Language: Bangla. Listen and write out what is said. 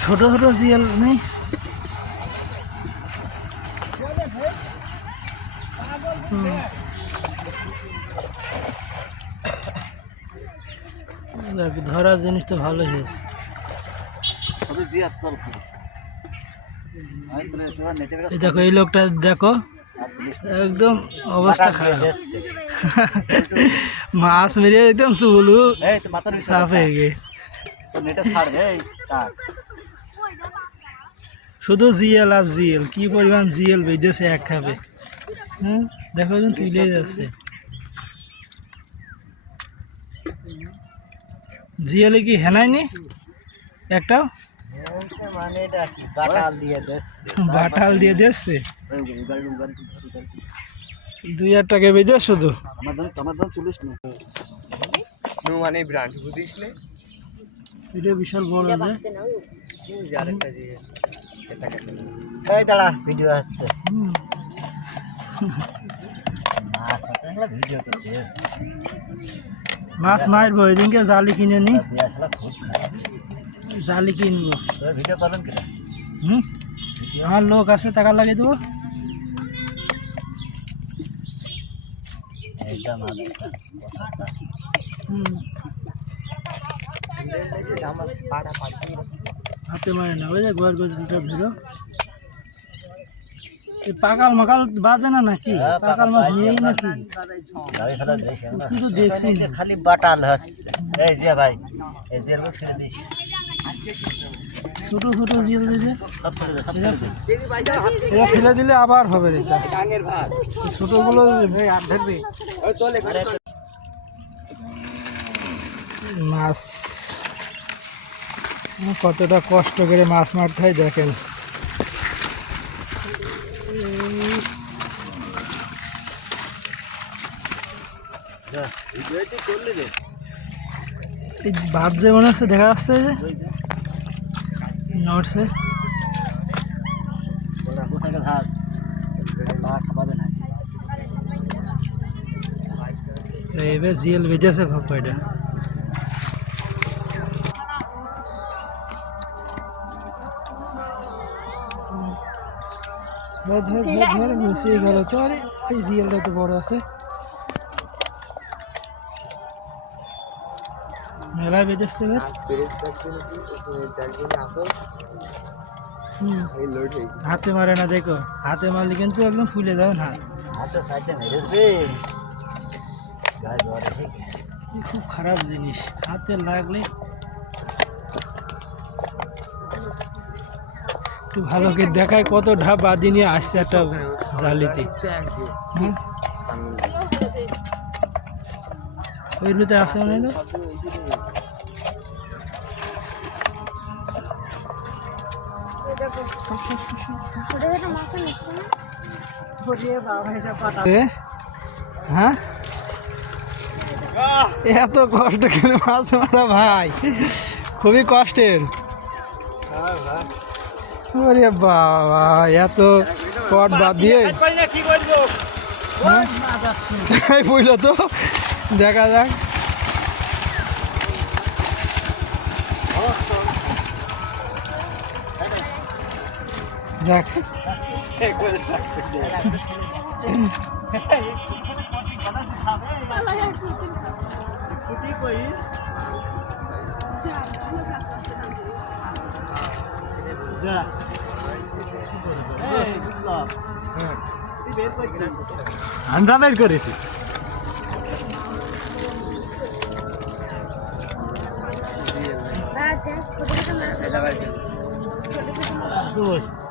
ছোট ছোট জিয়াল নেই। ধরা জিনিস তো ভালো হয়েছে। দেখো এই লোকটা দেখো একদম অবস্থা খারাপ, মাছ মেরে একদম চুলু সাফ হয়ে গে। শুধু জিএল আর জিএল, কি পরিমাণ জিএল বেজেছে এক খাবে। হ্যাঁ দেখো একদম তুলে যাচ্ছে। জিএলে কি হেনায়নি একটাও? বাটাল দিয়ে দিচ্ছে 2000 টাকা বেজে শুধু। এটা বিশাল বড় ভিডিও আসছে। মাছ মারবো ওই দিনকে জালি কিনে নি, জালি কিনবো। ভিডিও করবেন কিনা? আমার লোক আছে, টাকা লাগিয়ে দেবো। হাতে মারে না, ওই যে গোয়ার গোজলটা ধরো। পাকাল মাকাল বাজে না নাকি? পাকাল মাছ নেই নাকি? কিন্তু দেখছি খালি বাটাল হচ্ছে। এই যে ভাই এই যে ছেড়ে দিস, ছোট ছোট জিয়াল দিয়েছে, সব ফেলে দিলে আবার হবে। ছোটগুলো মাছ কতটা কষ্ট করে মাছ মারতে হয় দেখেন। এই ভাত যে মনে হচ্ছে দেখা যাচ্ছে যে নড়ছে। এবার জিএল বেজেছে ভাপাইটা। মিশিয়ে গেল তো। আরে এই জিএলটা তো বড় আছে, মেলায় বেজেছে। হাতে মারে না, দেখো হাতে মারলে কিন্তু একদম ফুলে যাবে না। খুব খারাপ জিনিস, হাতে লাগলে একটু ভালো করে দেখায়। কত ঢাপ বাদি নিয়ে আসছে একটা জালিতে। ওইগুলোতে আসে না, হ্যাঁ এত কষ্ট করে মাছ মারা ভাই, খুবই কষ্টের। ওরে বাবা, এত পট বাদ দিয়ে বুঝল তো। দেখা যাক, দেখ আমরা বের করেছি। ছোট